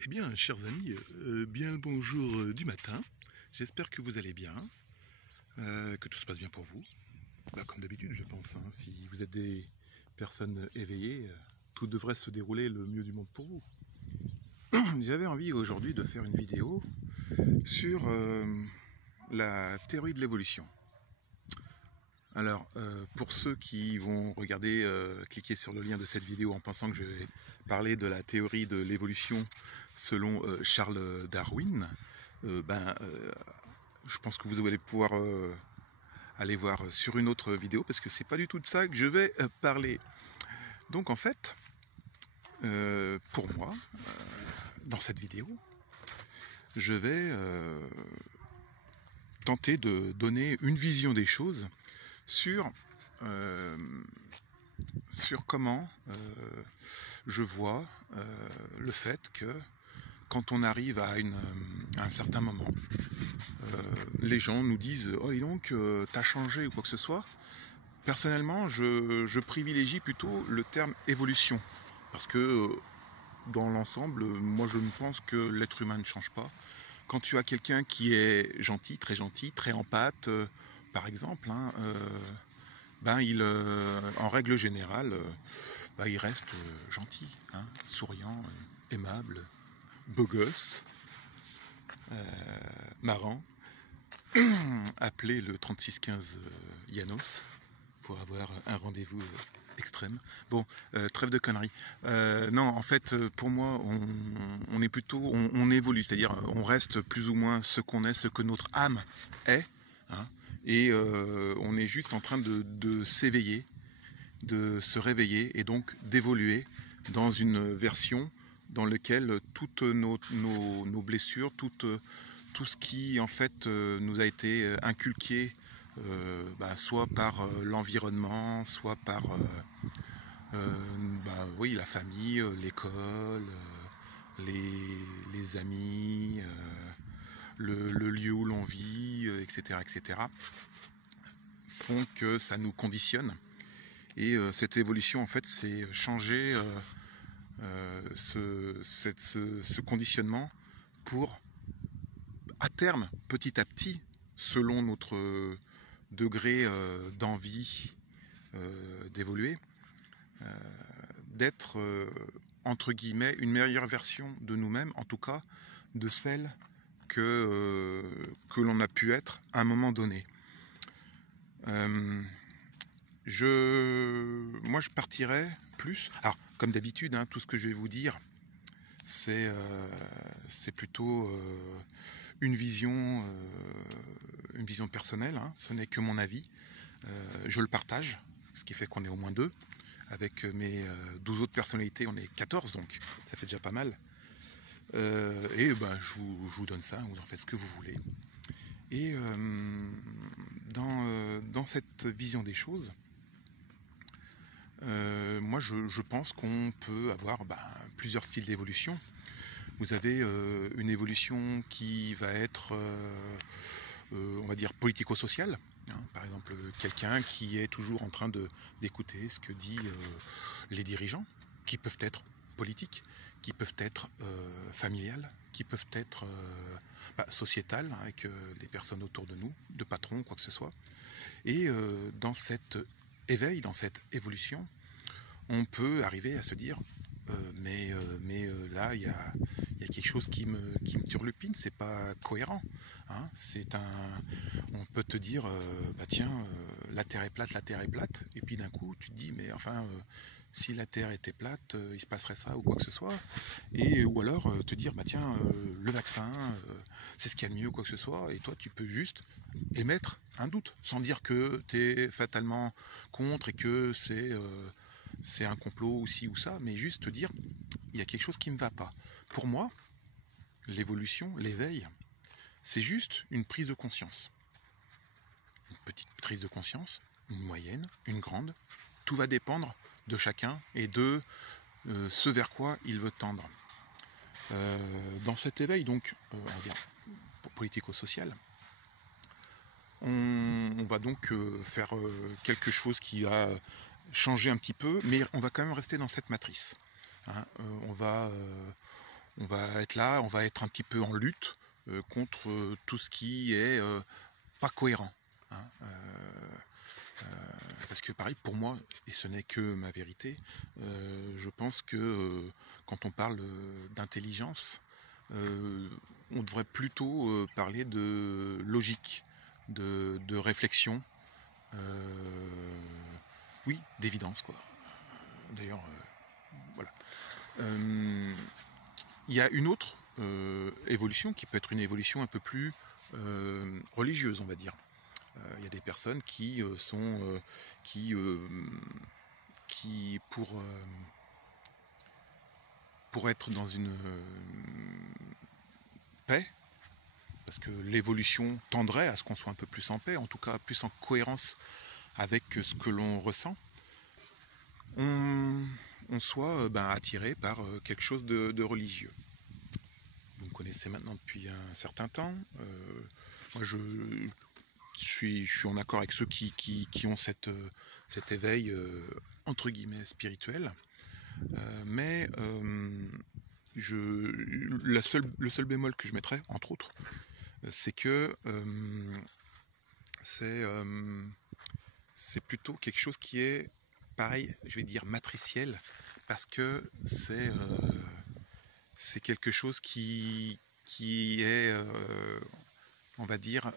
Eh bien, chers amis, bien le bonjour du matin. J'espère que vous allez bien, que tout se passe bien pour vous. Comme d'habitude, je pense. Si vous êtes des personnes éveillées, tout devrait se dérouler le mieux du monde pour vous. J'avais envie aujourd'hui de faire une vidéo sur la théorie de l'évolution. Alors, pour ceux qui vont regarder, cliquer sur le lien de cette vidéo en pensant que je vais parler de la théorie de l'évolution selon Charles Darwin, je pense que vous allez pouvoir aller voir sur une autre vidéo parce que c'est pas du tout de ça que je vais parler. Donc en fait, pour moi, dans cette vidéo, je vais tenter de donner une vision des choses sur comment je vois le fait que quand on arrive à un certain moment, les gens nous disent « Oh, et donc, t'as changé » ou quoi que ce soit. Personnellement, je privilégie plutôt le terme « évolution » parce que dans l'ensemble, moi je ne pense que l'être humain ne change pas. Quand tu as quelqu'un qui est gentil, très empathe, par exemple, il, en règle générale, il reste gentil, souriant, aimable, beau gosse, marrant. Appelez le 3615 Yanos pour avoir un rendez-vous extrême. Bon, trêve de conneries. Non, en fait, pour moi, on est plutôt, on évolue, c'est-à-dire on reste plus ou moins ce qu'on est, ce que notre âme est, et on est juste en train de s'éveiller, de se réveiller et donc d'évoluer dans une version dans laquelle toutes nos blessures, tout ce qui en fait nous a été inculqué soit par l'environnement, soit par oui, la famille, l'école, les amis, le lieu où l'on vit, etc., font que ça nous conditionne. Et cette évolution, en fait, c'est changer ce conditionnement pour, à terme, petit à petit, selon notre degré d'envie d'évoluer, d'être, entre guillemets, une meilleure version de nous-mêmes, en tout cas de celle que l'on a pu être à un moment donné. Moi je partirais plus, alors comme d'habitude, tout ce que je vais vous dire, c'est plutôt une vision personnelle, ce n'est que mon avis, je le partage, ce qui fait qu'on est au moins deux, avec mes 12 autres personnalités, on est 14, donc ça fait déjà pas mal, et je vous donne ça, vous en faites ce que vous voulez. Et dans cette vision des choses, moi je pense qu'on peut avoir plusieurs styles d'évolution. Vous avez une évolution qui va être, on va dire, politico-sociale. Par exemple, quelqu'un qui est toujours en train d'écouter ce que disent les dirigeants, qui peuvent être politiques, qui peuvent être familiales, qui peuvent être sociétales, avec les personnes autour de nous, de patrons, quoi que ce soit. Et dans cet éveil, dans cette évolution, on peut arriver à se dire mais là il y a quelque chose qui me turlupine, c'est pas cohérent, on peut te dire la terre est plate, et puis d'un coup tu te dis mais enfin si la terre était plate, il se passerait ça ou quoi que ce soit, et ou alors te dire le vaccin c'est ce qu'il y a de mieux, quoi que ce soit, et toi tu peux juste émettre un doute sans dire que tu es fatalement contre et que c'est un complot ou ci ou ça, mais juste te dire il y a quelque chose qui ne me va pas. Pour moi, l'évolution, l'éveil, c'est juste une prise de conscience. Une petite prise de conscience, une moyenne, une grande. Tout va dépendre de chacun et de ce vers quoi il veut tendre. Dans cet éveil, donc, on va dire, politico-social, on va donc faire quelque chose qui a changé un petit peu, mais on va quand même rester dans cette matrice. On va on va être là, on va être un petit peu en lutte contre tout ce qui est pas cohérent. Hein. Parce que pareil, pour moi, et ce n'est que ma vérité, je pense que quand on parle d'intelligence, on devrait plutôt parler de logique, de réflexion, oui, d'évidence, quoi. D'ailleurs, voilà. Il y a une autre évolution qui peut être une évolution un peu plus religieuse, on va dire. Il y a des personnes qui pour être dans une paix, parce que l'évolution tendrait à ce qu'on soit un peu plus en paix, en tout cas plus en cohérence avec ce que l'on ressent, on soit attiré par quelque chose de religieux. Vous me connaissez maintenant depuis un certain temps. Moi, je suis en accord avec ceux qui ont cet éveil entre guillemets spirituel. Mais le seul bémol que je mettrais, entre autres, c'est que c'est plutôt quelque chose qui est, pareil, je vais dire matriciel, parce que c'est quelque chose qui est, on va dire,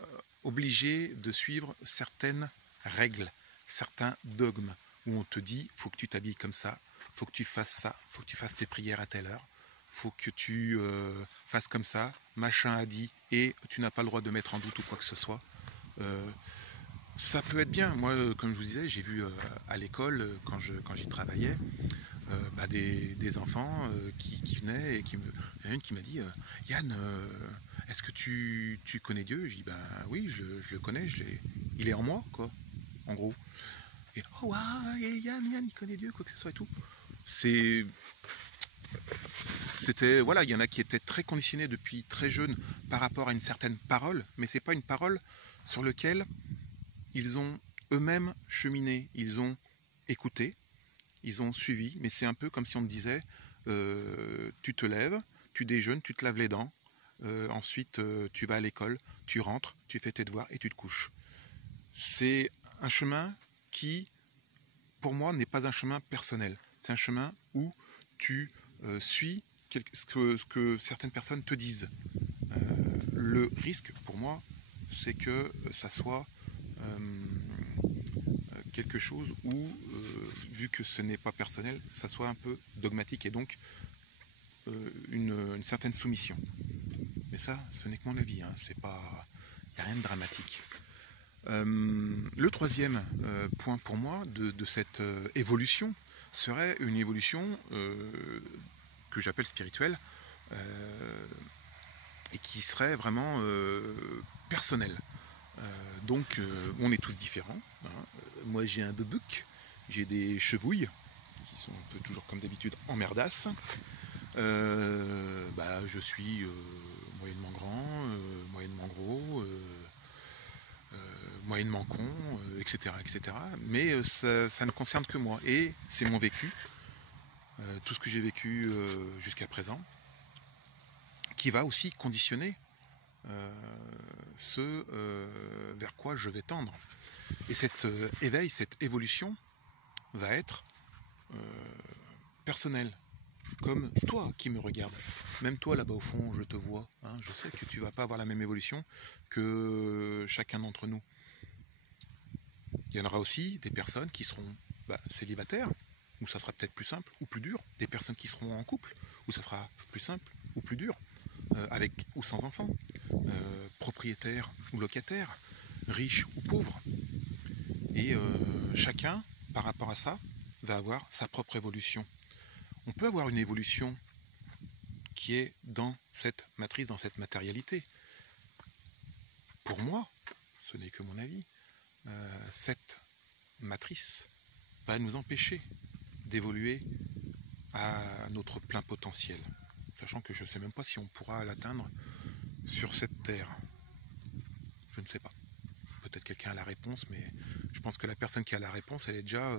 obligé de suivre certaines règles, certains dogmes, où on te dit, faut que tu t'habilles comme ça, faut que tu fasses ça, faut que tu fasses tes prières à telle heure, faut que tu fasses comme ça, machin a dit, et tu n'as pas le droit de mettre en doute ou quoi que ce soit. Ça peut être bien. Moi, comme je vous disais, j'ai vu à l'école, quand j'y travaillais, des enfants qui venaient et il y en a une qui m'a dit Yann, est-ce que tu connais Dieu? Je dis oui, je le connais, il est en moi, quoi, en gros. Et oh wow, et Yann, il connaît Dieu, quoi que ce soit et tout. C'était, voilà, il y en a qui étaient très conditionnés depuis très jeune par rapport à une certaine parole, mais c'est pas une parole sur laquelle ils ont eux-mêmes cheminé, ils ont écouté, ils ont suivi, mais c'est un peu comme si on te disait tu te lèves, tu déjeunes, tu te laves les dents, ensuite tu vas à l'école, tu rentres, tu fais tes devoirs et tu te couches. C'est un chemin qui, pour moi, n'est pas un chemin personnel. C'est un chemin où tu suis ce que certaines personnes te disent. Le risque, pour moi, c'est que ça soit quelque chose où, vu que ce n'est pas personnel, ça soit un peu dogmatique et donc une certaine soumission. Mais ça, ce n'est que mon avis, hein, c'est pas, il n'y a rien de dramatique. Le troisième point pour moi de cette évolution serait une évolution que j'appelle spirituelle et qui serait vraiment personnelle. Donc on est tous différents. Hein. Moi j'ai un beubuc, j'ai des chevouilles qui sont un peu toujours comme d'habitude en merdasse. Je suis moyennement grand, moyennement gros, moyennement con, etc., etc. Mais ça ne concerne que moi et c'est mon vécu, tout ce que j'ai vécu jusqu'à présent, qui va aussi conditionner ce vers quoi je vais tendre. Et cet éveil, cette évolution va être personnelle. Comme toi qui me regardes. Même toi là-bas au fond, je te vois. Hein, je sais que tu vas pas avoir la même évolution que chacun d'entre nous. Il y en aura aussi des personnes qui seront célibataires, où ça sera peut-être plus simple ou plus dur. Des personnes qui seront en couple, où ça sera plus simple ou plus dur. Avec ou sans enfants. Propriétaire ou locataire. Riche ou pauvre. Et chacun, par rapport à ça, va avoir sa propre évolution. On peut avoir une évolution qui est dans cette matrice, dans cette matérialité. Pour moi, ce n'est que mon avis, cette matrice va nous empêcher d'évoluer à notre plein potentiel. Sachant que je ne sais même pas si on pourra l'atteindre sur cette terre. Je ne sais pas. Peut-être quelqu'un a la réponse, mais je pense que la personne qui a la réponse, elle est déjà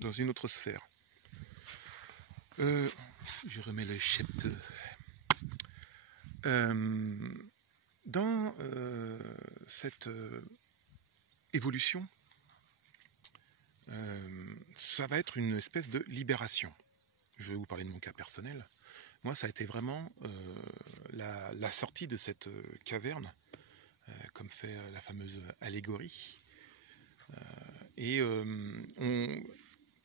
dans une autre sphère. Je remets le chapeau. Euh, dans cette évolution, ça va être une espèce de libération. Je vais vous parler de mon cas personnel. Moi, ça a été vraiment la sortie de cette caverne, comme fait la fameuse allégorie. Quelque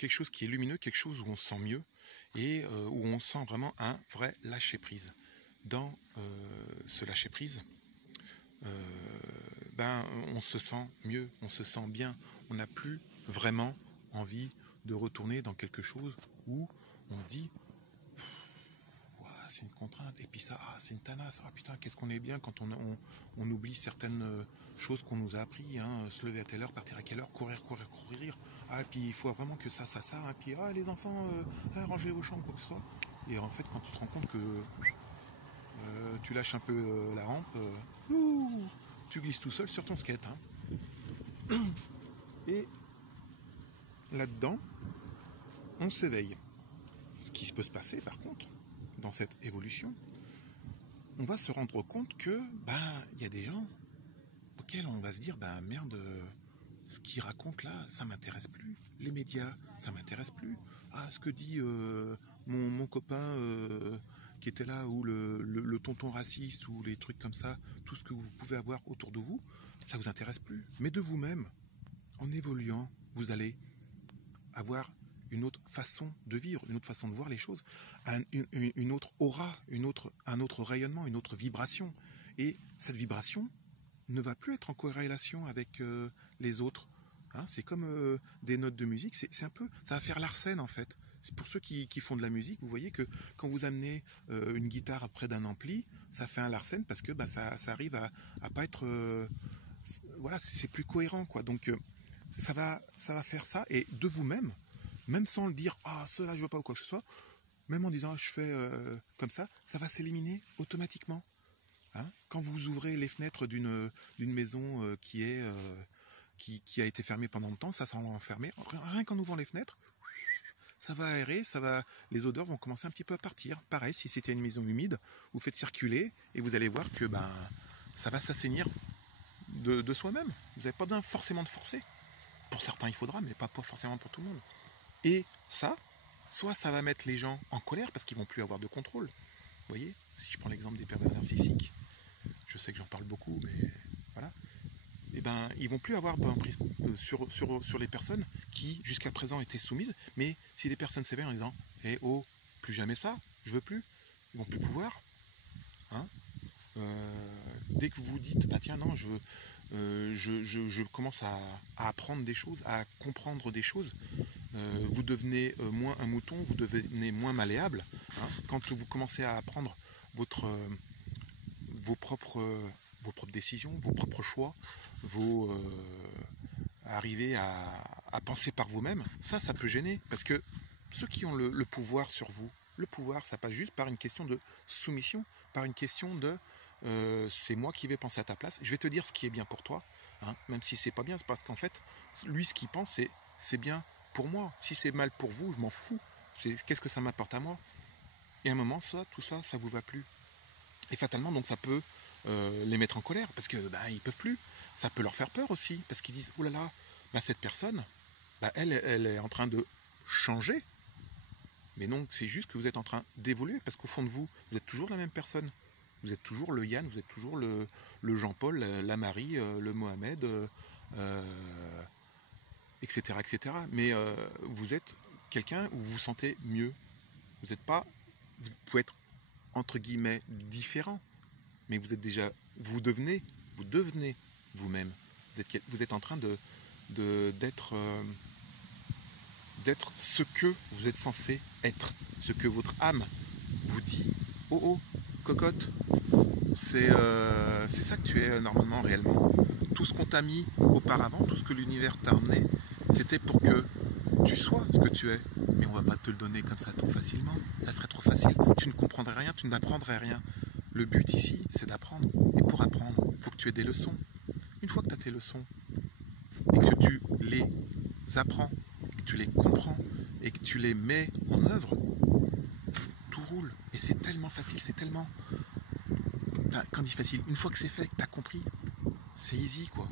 chose qui est lumineux, quelque chose où on se sent mieux et où on sent vraiment un vrai lâcher-prise. Dans ce lâcher-prise, on se sent mieux, on se sent bien. On n'a plus vraiment envie de retourner dans quelque chose où on se dit c'est une contrainte, et puis ça, c'est une tanasse, putain, qu'est-ce qu'on est bien quand on oublie certaines choses qu'on nous a appris, hein, se lever à telle heure, partir à quelle heure, courir, et puis il faut vraiment que ça, et puis les enfants, rangez vos chambres, quoi que ce soit. Et en fait, quand tu te rends compte que tu lâches un peu la rampe, tu glisses tout seul sur ton skate. Hein. Et là-dedans, on s'éveille. Ce qui peut se passer, par contre, dans cette évolution, on va se rendre compte que y a des gens auxquels on va se dire merde, ce qu'ils racontent là, ça m'intéresse plus. Les médias, ça m'intéresse plus. Ce que dit mon copain qui était là, ou le tonton raciste, ou les trucs comme ça, tout ce que vous pouvez avoir autour de vous, ça vous intéresse plus. Mais de vous-même, en évoluant, vous allez avoir une autre façon de vivre, une autre façon de voir les choses, une autre aura, un autre rayonnement, une autre vibration. Et cette vibration ne va plus être en corrélation avec les autres. Hein, c'est comme des notes de musique, c'est un peu, ça va faire l'arsène en fait. C'est pour ceux qui font de la musique, vous voyez que quand vous amenez une guitare près d'un ampli, ça fait un larsen parce que ça arrive à pas être... voilà, c'est plus cohérent, quoi. Donc ça va faire ça, et de vous-même, même sans le dire, cela je veux pas ou quoi que ce soit, même en disant je fais comme ça va s'éliminer automatiquement. Hein, quand vous ouvrez les fenêtres d'une maison qui a été fermée pendant longtemps, ça s'en va enfermer. Rien qu'en ouvrant les fenêtres, ça va aérer, les odeurs vont commencer un petit peu à partir. Pareil, si c'était une maison humide, vous faites circuler et vous allez voir que ça va s'assainir de soi-même. Vous n'avez pas besoin forcément de forcer. Pour certains, il faudra, mais pas forcément pour tout le monde. Et ça, soit ça va mettre les gens en colère parce qu'ils vont plus avoir de contrôle. Vous voyez, si je prends l'exemple des pervers narcissiques, je sais que j'en parle beaucoup, mais voilà. Ils vont plus avoir d'emprise sur les personnes qui jusqu'à présent étaient soumises. Mais si les personnes s'éveillent en disant plus jamais ça, je veux plus, ils vont plus pouvoir. Hein, dès que vous dites tiens non, je commence à apprendre des choses, à comprendre des choses, vous devenez moins un mouton, vous devenez moins malléable. Hein, quand vous commencez à apprendre vos propres décisions, vos propres choix, arriver à penser par vous-même, ça peut gêner, parce que ceux qui ont le pouvoir sur vous, le pouvoir, ça passe juste par une question de soumission, par une question de c'est moi qui vais penser à ta place, je vais te dire ce qui est bien pour toi, hein, même si c'est pas bien, c'est parce qu'en fait, lui, ce qu'il pense, c'est bien pour moi. Si c'est mal pour vous, je m'en fous. Qu'est-ce que ça m'apporte à moi? Et à un moment, tout ça vous va plus. Et fatalement, donc ça peut les mettre en colère, parce que ils peuvent plus. Ça peut leur faire peur aussi, parce qu'ils disent, oh là là, cette personne, elle est en train de changer. Mais non, c'est juste que vous êtes en train d'évoluer, parce qu'au fond de vous, vous êtes toujours la même personne. Vous êtes toujours le Yann, vous êtes toujours le Jean-Paul, la Marie, le Mohamed, etc., etc. Mais vous êtes quelqu'un où vous vous sentez mieux. Vous pouvez être entre guillemets différent, mais vous devenez vous-même. Vous êtes en train d'être ce que vous êtes censé être, ce que votre âme vous dit. Oh, cocotte, c'est ça que tu es normalement, réellement. Tout ce qu'on t'a mis auparavant, tout ce que l'univers t'a emmené, c'était pour que tu sois ce que tu es. Mais on va pas te le donner comme ça tout facilement. Ça serait trop facile. Tu ne comprendrais rien, tu n'apprendrais rien. Le but ici, c'est d'apprendre. Et pour apprendre, il faut que tu aies des leçons. Une fois que tu as tes leçons, et que tu les apprends, et que tu les comprends, et que tu les mets en œuvre, tout roule. Et c'est tellement facile, c'est tellement enfin, quand je dis facile, une fois que c'est fait, que tu as compris, c'est easy quoi.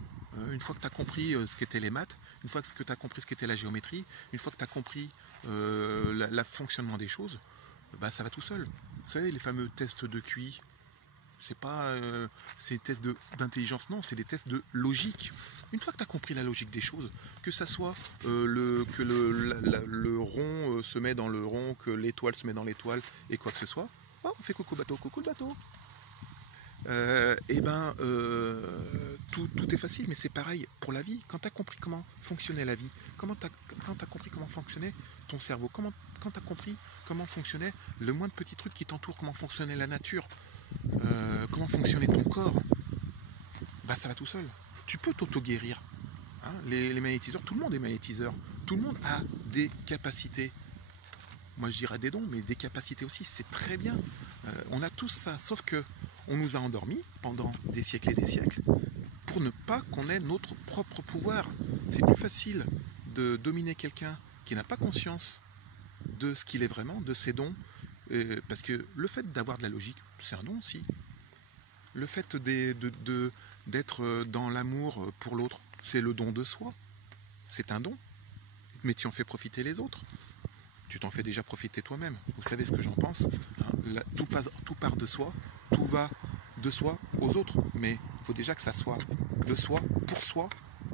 Une fois que tu as compris ce qu'étaient les maths, une fois que tu as compris ce qu'était la géométrie, une fois que tu as compris le fonctionnement des choses, bah, ça va tout seul. Vous savez, les fameux tests de QI, c'est pas ces tests d'intelligence, non, c'est des tests de logique. Une fois que tu as compris la logique des choses, que ça soit que le rond se met dans le rond, que l'étoile se met dans l'étoile, et quoi que ce soit, oh, on fait coucou le bateau. Tout est facile, mais c'est pareil pour la vie. Quand tu as compris comment fonctionnait la vie, quand tu as compris comment fonctionnait ton cerveau, quand tu as compris comment fonctionnait le moindre petit truc qui t'entoure, comment fonctionnait la nature, comment fonctionnait ton corps, bah ça va tout seul. Tu peux t'auto-guérir. Hein, les magnétiseurs, tout le monde est magnétiseur. Tout le monde a des capacités. Moi je dirais des dons, mais des capacités aussi, c'est très bien. On a tous ça, sauf que on nous a endormis pendant des siècles et des siècles pour ne pas qu'on ait notre propre pouvoir. C'est plus facile de dominer quelqu'un qui n'a pas conscience de ce qu'il est vraiment, de ses dons, parce que le fait d'avoir de la logique, c'est un don aussi. Le fait d'être dans l'amour pour l'autre, c'est le don de soi. C'est un don. Mais tu en fais profiter les autres. Tu t'en fais déjà profiter toi-même. Vous savez ce que j'en pense, hein, tout part de soi, tout va de soi aux autres. Mais il faut déjà que ça soit de soi,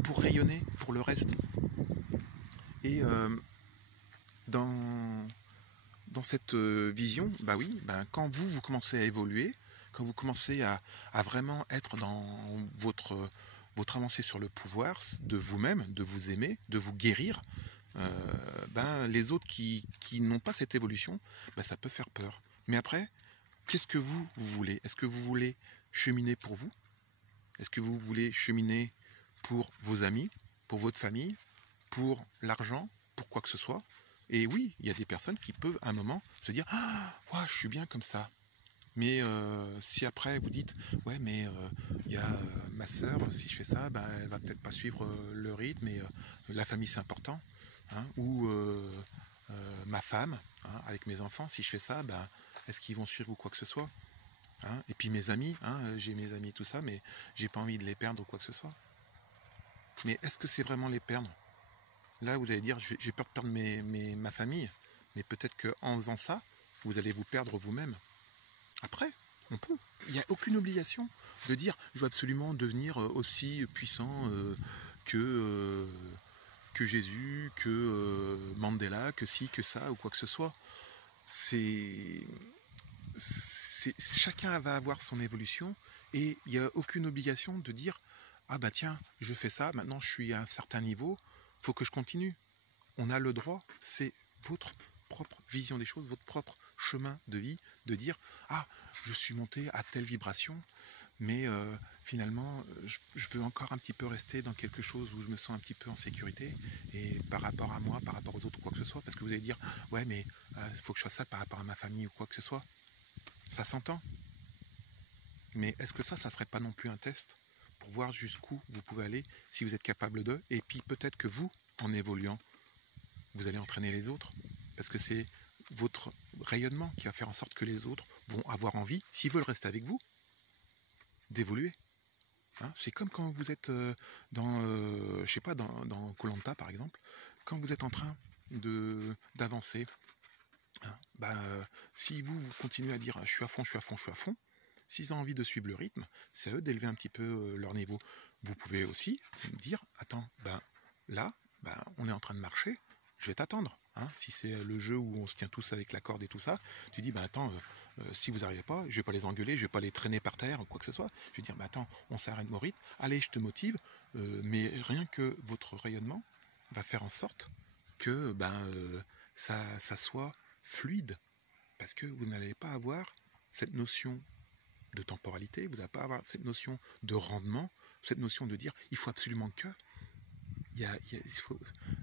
pour rayonner pour le reste. Et dans cette vision, bah oui, quand vous commencez à évoluer, quand vous commencez à vraiment être dans votre avancée sur le pouvoir de vous-même, de vous aimer, de vous guérir, les autres qui n'ont pas cette évolution, ça peut faire peur. Mais après, qu'est-ce que vous voulez? Est-ce que vous voulez cheminer pour vous? Est-ce que vous voulez cheminer pour vos amis, pour votre famille, pour l'argent, pour quoi que ce soit? Et oui, il y a des personnes qui peuvent à un moment se dire « Ah, ouais, je suis bien comme ça ». Mais si après vous dites « Ouais, mais il y a ma sœur, si je fais ça, elle va peut-être pas suivre le rythme, et la famille c'est important. Hein, » ou ma femme, hein, avec mes enfants, si je fais ça, est-ce qu'ils vont suivre ou quoi que ce soit, hein, et puis mes amis, hein, j'ai mes amis et tout ça, mais j'ai pas envie de les perdre ou quoi que ce soit. Mais est-ce que c'est vraiment les perdre? Là, vous allez dire, j'ai peur de perdre ma famille, mais peut-être qu'en faisant ça, vous allez vous perdre vous-même. Après, on peut. Il n'y a aucune obligation de dire, je veux absolument devenir aussi puissant que Jésus, que Mandela, que ci, que ça, ou quoi que ce soit. Chacun va avoir son évolution, et il n'y a aucune obligation de dire, ah tiens, je fais ça, maintenant je suis à un certain niveau, faut que je continue. On a le droit, c'est votre propre vision des choses, votre propre chemin de vie, de dire « Ah, je suis monté à telle vibration, mais finalement, je veux encore un petit peu rester dans quelque chose où je me sens un petit peu en sécurité, et par rapport à moi, par rapport aux autres ou quoi que ce soit, parce que vous allez dire « Ouais, mais il faut que je fasse ça par rapport à ma famille ou quoi que ce soit. » Ça s'entend. Mais est-ce que ça serait pas non plus un test pour voir jusqu'où vous pouvez aller, si vous êtes capable de, et puis peut-être que vous, en évoluant, vous allez entraîner les autres, parce que c'est votre rayonnement qui va faire en sorte que les autres vont avoir envie, s'ils veulent rester avec vous, d'évoluer. Hein, c'est comme quand vous êtes dans Koh Lanta par exemple, quand vous êtes en train d'avancer, hein, si vous continuez à dire je suis à fond, je suis à fond, je suis à fond, s'ils ont envie de suivre le rythme, c'est à eux d'élever un petit peu leur niveau. Vous pouvez aussi dire attends, là, on est en train de marcher, je vais t'attendre. Hein, si c'est le jeu où on se tient tous avec la corde et tout ça, tu dis attends, si vous n'arrivez pas, je vais pas les engueuler, je vais pas les traîner par terre ou quoi que ce soit. Je vais dire attends, on s'arrête mon rythme, allez, je te motive, mais rien que votre rayonnement va faire en sorte que ça soit fluide, parce que vous n'allez pas avoir cette notion de temporalité, vous n'allez pas avoir cette notion de rendement, cette notion de dire il faut absolument que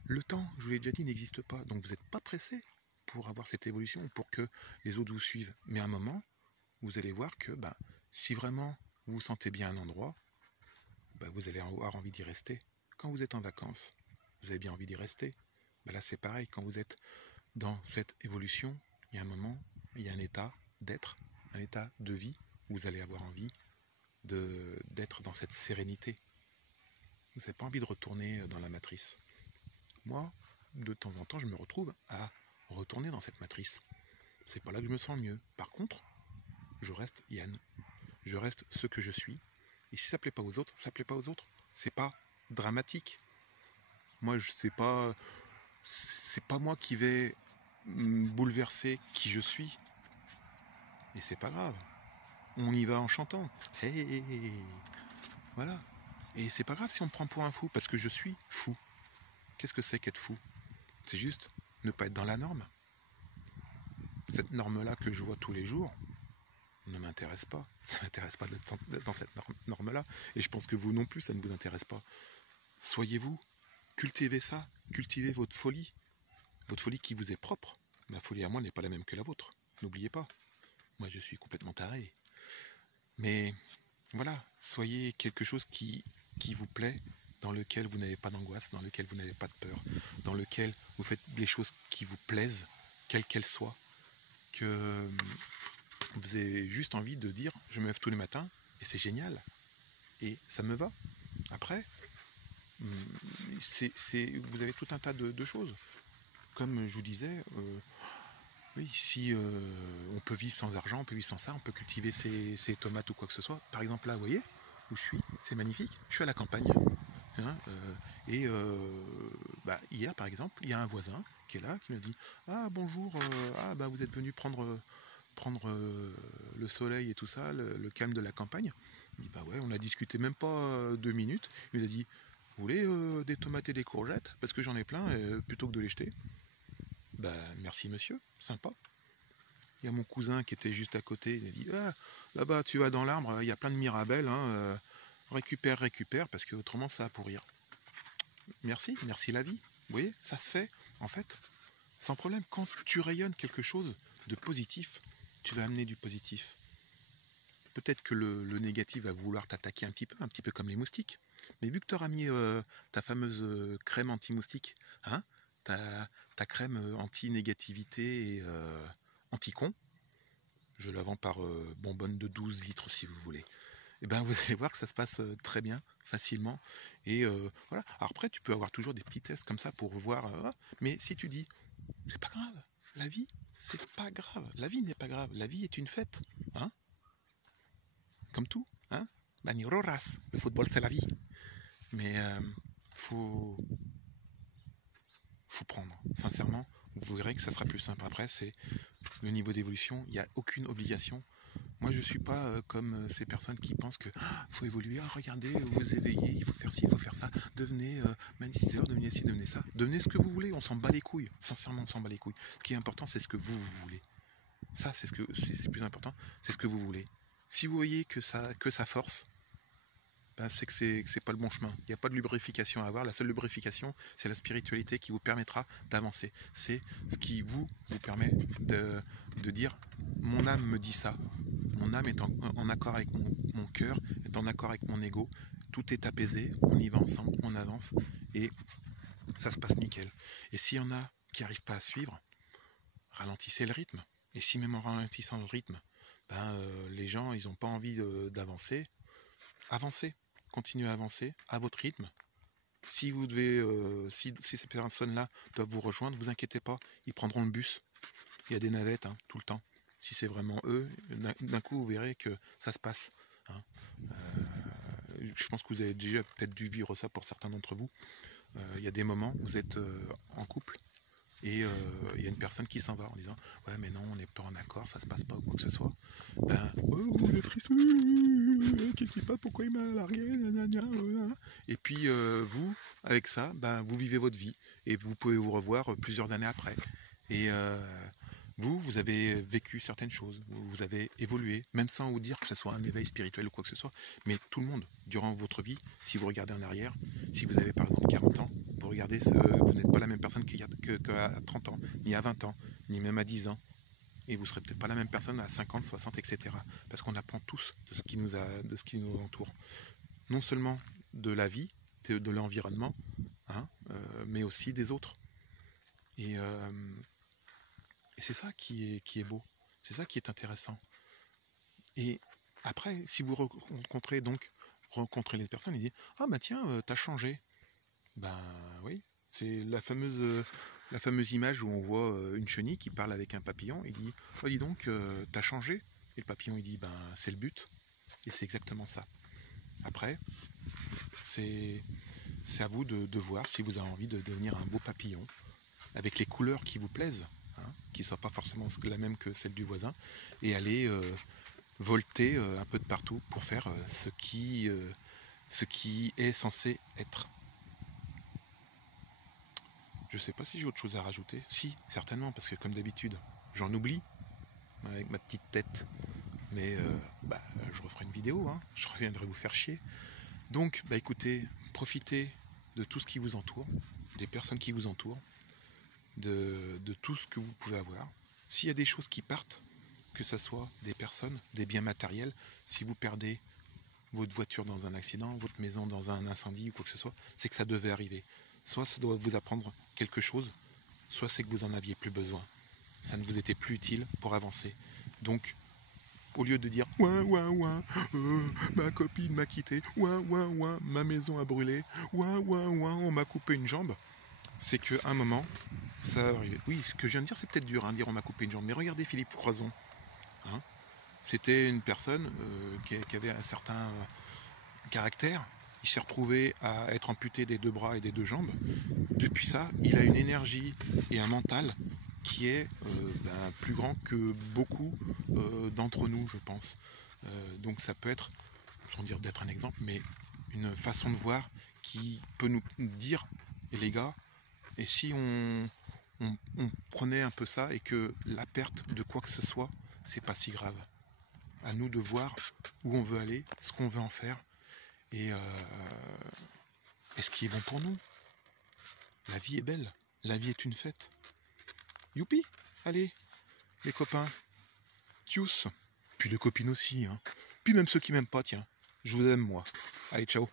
le temps, je vous l'ai déjà dit, n'existe pas. Donc vous n'êtes pas pressé pour avoir cette évolution, pour que les autres vous suivent. Mais à un moment, vous allez voir que si vraiment vous vous sentez bien à un endroit, vous allez avoir envie d'y rester. Quand vous êtes en vacances, vous avez bien envie d'y rester. Là c'est pareil, quand vous êtes dans cette évolution, il y a un moment, il y a un état d'être, un état de vie vous allez avoir envie d'être dans cette sérénité. Vous n'avez pas envie de retourner dans la matrice. Moi, de temps en temps, je me retrouve à retourner dans cette matrice. C'est pas là que je me sens le mieux. Par contre, je reste Yann. Je reste ce que je suis. Et si ça plaît pas aux autres, ça plaît pas aux autres. C'est pas dramatique. Moi, c'est pas moi qui vais bouleverser qui je suis. Et c'est pas grave. On y va en chantant. Hey, hey, hey. Voilà. Et c'est pas grave si on me prend pour un fou, parce que je suis fou. Qu'est-ce que c'est qu'être fou? C'est juste ne pas être dans la norme. Cette norme-là que je vois tous les jours ne m'intéresse pas. Ça ne m'intéresse pas d'être dans cette norme-là. Et je pense que vous non plus, ça ne vous intéresse pas. Soyez vous. Cultivez ça. Cultivez votre folie. Votre folie qui vous est propre. Ma folie à moi n'est pas la même que la vôtre. N'oubliez pas. Moi, je suis complètement taré. Mais voilà, soyez quelque chose qui vous plaît, dans lequel vous n'avez pas d'angoisse, dans lequel vous n'avez pas de peur, dans lequel vous faites des choses qui vous plaisent, quelles qu'elles soient, que vous avez juste envie de dire je me lève tous les matins et c'est génial et ça me va. Après, vous avez tout un tas de choses. Comme je vous disais, oui, si on peut vivre sans argent, on peut vivre sans ça, on peut cultiver ses tomates ou quoi que ce soit. Par exemple là, vous voyez, où je suis, c'est magnifique, je suis à la campagne. Hein, hier par exemple, il y a un voisin qui est là, qui me dit ah bonjour, vous êtes venu prendre le soleil et tout ça, le calme de la campagne. Il dit bah ouais, on a discuté même pas 2 minutes. Il nous a dit vous voulez des tomates et des courgettes parce que j'en ai plein plutôt que de les jeter. Bah merci monsieur, sympa. Il y a mon cousin qui était juste à côté, il a dit ah là-bas tu vas dans l'arbre, il y a plein de mirabelles, hein, récupère, parce que autrement ça va pourrir. Merci la vie. Vous voyez, ça se fait, en fait, sans problème. Quand tu rayonnes quelque chose de positif, tu vas amener du positif. Peut-être que le négatif va vouloir t'attaquer un petit peu comme les moustiques. Mais vu que tu auras mis ta fameuse crème anti-moustique, hein, ta crème anti-négativité et anti-con, je la vends par bonbonne de 12 litres si vous voulez. Et ben vous allez voir que ça se passe très bien, facilement. Et voilà. Alors après, tu peux avoir toujours des petits tests comme ça pour voir. Mais si tu dis, c'est pas grave, la vie, c'est pas grave. La vie n'est pas grave. La vie est une fête. Hein, comme tout. Hein, Baniroras, le football, c'est la vie. Mais faut prendre. Sincèrement, vous verrez que ça sera plus simple. Après, c'est le niveau d'évolution. Il n'y a aucune obligation. Moi, je ne suis pas comme ces personnes qui pensent que faut évoluer. Ah, regardez, vous éveillez, il faut faire ci, il faut faire ça. Devenez magnétiseur, devenez ci, devenez ça. Devenez ce que vous voulez. On s'en bat les couilles. Sincèrement, on s'en bat les couilles. Ce qui est important, c'est ce que vous voulez. Ça, c'est plus important. C'est ce que vous voulez. Si vous voyez que ça force, ben c'est que c'est pas le bon chemin. Il n'y a pas de lubrification à avoir. La seule lubrification, c'est la spiritualité qui vous permettra d'avancer. C'est ce qui vous permet de dire mon âme me dit ça. Mon âme est en accord avec mon cœur, est en accord avec mon ego. Tout est apaisé, on y va ensemble, on avance et ça se passe nickel. Et s'il y en a qui n'arrivent pas à suivre, ralentissez le rythme. Et si même en ralentissant le rythme, les gens ils n'ont pas envie d'avancer, avancez. Continuez à avancer à votre rythme. Si vous devez, si ces personnes-là doivent vous rejoindre, vous inquiétez pas, ils prendront le bus. Il y a des navettes tout le temps. Si c'est vraiment eux, d'un coup vous verrez que ça se passe. Hein. Je pense que vous avez déjà peut-être dû vivre ça pour certains d'entre vous. Il y a des moments où vous êtes en couple et il y a une personne qui s'en va en disant ouais mais non on n'est pas en accord, ça se passe pas ou quoi que ce soit. Vous êtes triste, qu'est-ce qui se passe, pourquoi il m'a largué, et puis vous avec ça vous vivez votre vie et vous pouvez vous revoir plusieurs années après et vous avez vécu certaines choses, vous avez évolué, même sans vous dire que ce soit un éveil spirituel ou quoi que ce soit, mais tout le monde, durant votre vie, si vous regardez en arrière, si vous avez par exemple 40 ans, vous regardez, vous n'êtes pas la même personne qu'à 30 ans, ni à 20 ans, ni même à 10 ans, et vous ne serez peut-être pas la même personne à 50, 60, etc. Parce qu'on apprend tous de ce qui nous entoure. Non seulement de la vie, de l'environnement, mais aussi des autres. Et c'est ça qui est beau, c'est ça qui est intéressant. Et après, si vous rencontrez les personnes, ils disent « Ah bah tiens, t'as changé ». Ben oui, c'est la fameuse image où on voit une chenille qui parle avec un papillon et dit « Oh dis donc, t'as changé ?» Et le papillon il dit « Ben c'est le but ». Et c'est exactement ça. Après, c'est à vous de voir si vous avez envie de devenir un beau papillon, avec les couleurs qui vous plaisent, hein, qui ne soient pas forcément la même que celle du voisin, et aller volter un peu de partout pour faire ce qui est censé être. Je sais pas si j'ai autre chose à rajouter. Si, certainement, parce que comme d'habitude, j'en oublie avec ma petite tête. Mais je referai une vidéo, hein. Je reviendrai vous faire chier. Donc, écoutez, profitez de tout ce qui vous entoure, des personnes qui vous entourent, de tout ce que vous pouvez avoir. S'il y a des choses qui partent, que ce soit des personnes, des biens matériels, si vous perdez votre voiture dans un accident, votre maison dans un incendie ou quoi que ce soit, c'est que ça devait arriver. Soit ça doit vous apprendre quelque chose, soit c'est que vous en aviez plus besoin. Ça ne vous était plus utile pour avancer. Donc, au lieu de dire « ouin, ouin, ouin, ma copine m'a quitté, ouin, ouin, ouin, ma maison a brûlé, ouin, ouin, ouin, on m'a coupé une jambe », c'est qu'à un moment, ça va arriver. Oui, ce que je viens de dire, c'est peut-être dur, hein, dire « on m'a coupé une jambe », mais regardez Philippe Croison. Hein, c'était une personne qui avait un certain caractère. Il s'est retrouvé à être amputé des 2 bras et des 2 jambes. Depuis ça, il a une énergie et un mental qui est plus grand que beaucoup d'entre nous, je pense. Donc ça peut être, sans dire d'être un exemple, mais une façon de voir qui peut nous dire, et les gars, et si on prenait un peu ça et que la perte de quoi que ce soit, c'est pas si grave. À nous de voir où on veut aller, ce qu'on veut en faire, et ce qui est bon pour nous. La vie est belle, la vie est une fête. Youpi! Allez, les copains, tchuss! Puis les copines aussi, hein. Puis même ceux qui m'aiment pas, tiens. Je vous aime, moi. Allez, ciao!